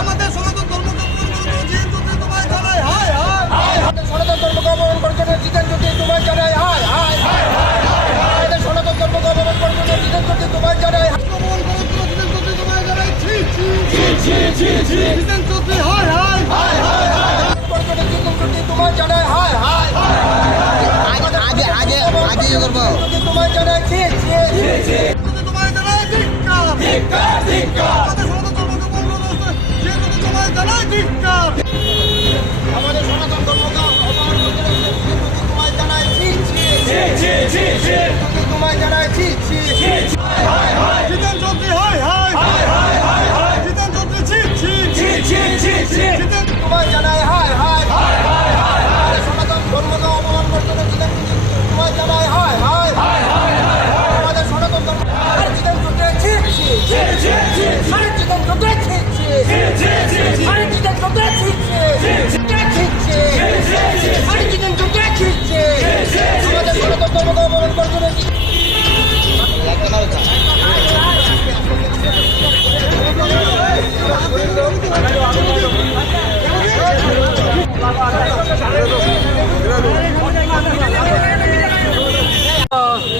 আমাদের সনাতন ধর্মকে অপমান করার জন্য জিতেন জ্যোতি তোমায় জানাই হায় হায়। আমাদের সনাতন ধর্মকে অপমান করার জন্য জিতেন জ্যোতি তোমায় জানাই হায়। জিতেন জ্যোতি হায় হায় জিতেন জ্যোতি তোমায় জানাই হায় হায়। আগে করবো তোমায় জানাই তোমায় জানাই আমাদের সনাতন ধর্মকে তোমায় জানাই তোমায় জানাই জিতেন জ্যোতি হায় হায় জিতেন জ্যোতি তোমায় জানাই হায় হায়। সনাতন ধর্মকে অপমান করতে জিতেন তোমায় জানাই হায় হায়। আমাদের সনাতন ধর্ম জিতেন জ্যোতি জিতেন জ্যোতি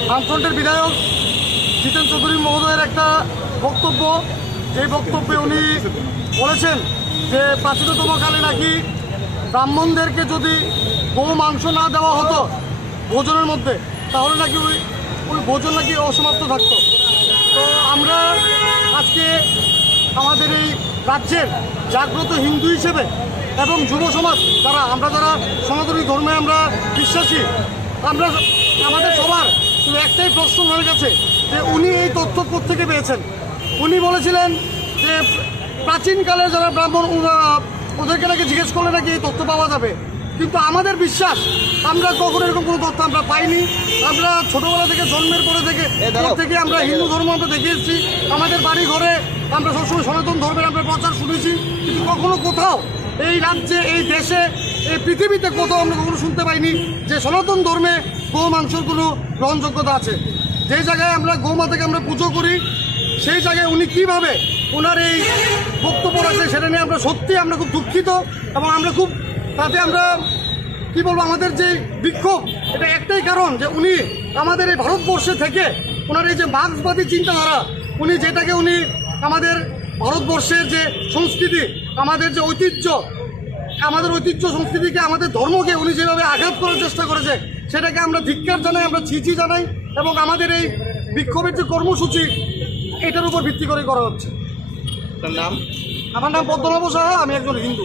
বামফ্রন্টের বিধায়ক জিতেন চৌধুরী মহোদয়ের একটা বক্তব্য, যে বক্তব্যে উনি বলেছেন যে প্রাচীনতম কালে নাকি ব্রাহ্মণদেরকে যদি গো মাংস না দেওয়া হতো ভোজনের মধ্যে, তাহলে নাকি ওই ভোজন নাকি অসমাপ্ত থাকতো। তো আমরা আজকে আমাদের এই রাজ্যের জাগ্রত হিন্দু হিসেবে এবং যুব সমাজ যারা সনাতনী ধর্মে আমরা বিশ্বাসী, আমাদের সবার শুধু একটাই প্রশ্ন হয়ে গেছে যে উনি এই তথ্য কোত্থেকে পেয়েছেন। উনি বলেছিলেন যে প্রাচীনকালে যারা ব্রাহ্মণ ওদেরকে নাকি জিজ্ঞেস করলে নাকি এই তথ্য পাওয়া যাবে, কিন্তু আমাদের বিশ্বাস আমরা কখনো এরকম কোনো তথ্য আমরা পাইনি। আমরা ছোটোবেলা থেকে জন্মের পর থেকে আমরা হিন্দু ধর্ম আমরা দেখে এসেছি, আমাদের বাড়ি ঘরে আমরা সবসময় সনাতন ধর্মের আমরা প্রচার শুনেছি, কিন্তু কখনো কোথাও এই রাজ্যে, এই দেশে, এই পৃথিবীতে কোথাও আমরা কখনো শুনতে পাইনি যে সনাতন ধর্মে গো মাংসর কোনো গ্রহণযোগ্যতা আছে। যে জায়গায় আমরা গৌমাতাকে আমরা পুজো করি, সেই জায়গায় উনি কীভাবে ওনার এই বক্তব্য রাখছে সেটা নিয়ে আমরা আমরা খুব দুঃখিত। এবং আমরা খুব তাতে আমরা কী বলবো, আমাদের যে বিক্ষোভ, এটা একটাই কারণ যে উনি আমাদের এই ভারতবর্ষে থেকে ওনার এই যে মার্ক্সবাদী চিন্তাধারা, উনি যেটাকে উনি আমাদের ভারতবর্ষের যে সংস্কৃতি, আমাদের যে ঐতিহ্য সংস্কৃতিকে, আমাদের ধর্মকে উনি যেভাবে আঘাত করার চেষ্টা করেছে, সেটাকে আমরা ধিক্কার জানাই, আমরা ছি জানাই। এবং আমাদের এই বিক্ষোভের যে কর্মসূচি, এটার উপর ভিত্তি করে করা হচ্ছে। নাম? আমার নাম পদ্মনাভ সাহা, আমি একজন হিন্দু।